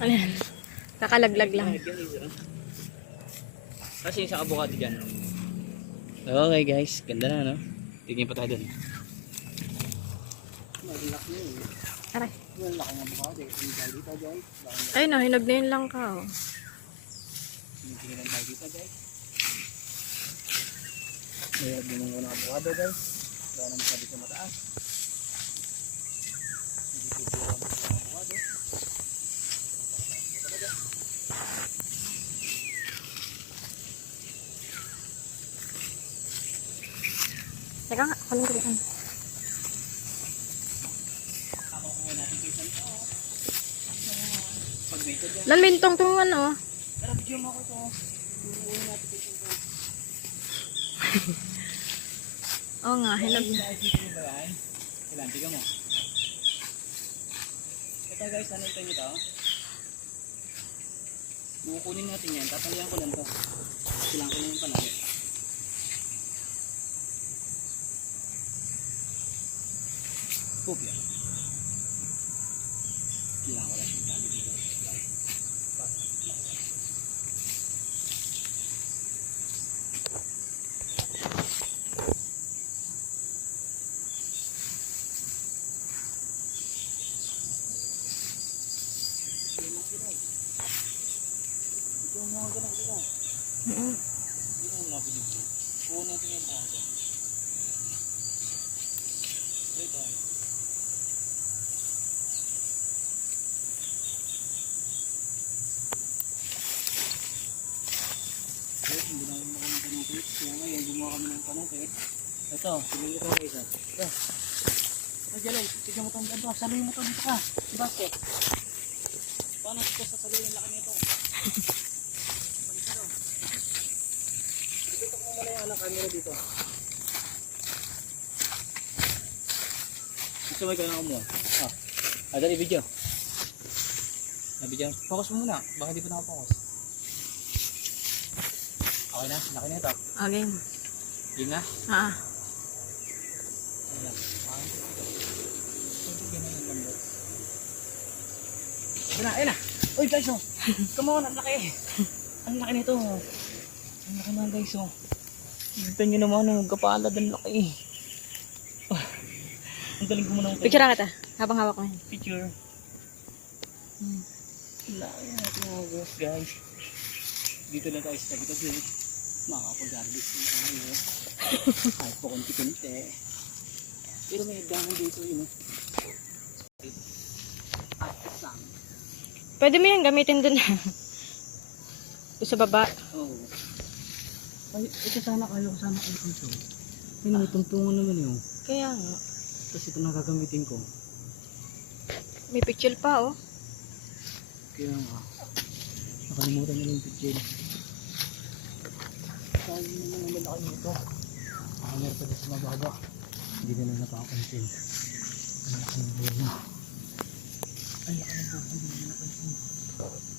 Ano yan? Kakalaglag lang. Kasi sa avocado dyan. Okay guys, ganda na no? Tingin pa tayo dun. Aray. Ay na, hinog na yun lang ka. Oh. Mayroon din ng avocado guys. Naman sabi sa mataas. Dito dito ang avocado. Teka nga, kunin ko yan. Lalintong to ano. Video mo dito ito. Oo nga, hinog na. Ilan, tiga mo. Ito guys, ano ito nyo? Bukunin natin yan. Tatalihan ko lang to. Silang ko lang yung palagi. Poop yan. Silang ko lang yung tali dito. Ito yung mga ganun, dito. Mm-mm. Dito yung mga binibig. Kuha natin yung tao. Ito. Guys, hindi namin makamit ng panukit. Kaya ngayon, gumawa kami ng panukit. Ito, sinili ko guys. Ito. Ito, Jalay. Tignan mo itong ganito. Saluhin mo ito dito ka. Di basket. Paano ito sasaluhin ang laki nito? Muna yung anak camera dito. Gusto mo ikaw mo? Ah. Ah, dali video. Na video. Focus mo muna. Baka di pa nakapokus. Okay na? Laki na ito. Okay. Yun na? Ah. Ayun na, ayun na. Uy guys oh. Come on, ang laki. Ang laki nito. Ang laki na guys oh. Tignan nyo naman, ang kapalad, ang laki. Ah, Ang galing ko muna ng picture kita. Habang hawak yan. picture. Hmm. Laki na ito guys, guys. Dito na tayo sa dito guys. Makakapag-garbage dito ngayon. Kahit po konti-konti. Pero may dahan dito yun. oh. At isang. Pwede mo yan gamitin dun. Doon sa baba. Oo. Ay, ito sana kayo, sana kayo dito. Yun, may tuntungan naman yun. Kaya nga. Tapos ito na gagamitin ko. May picture pa, oh. Kaya nga. Nakalimutan nila yung picture. Kaya yun naman ang lalaki nito. Ah, Hangar pa sa mababa. Hindi nila napapansin. Ano ang laki ng buhay niya. Ang laki ng buhay niya napansin.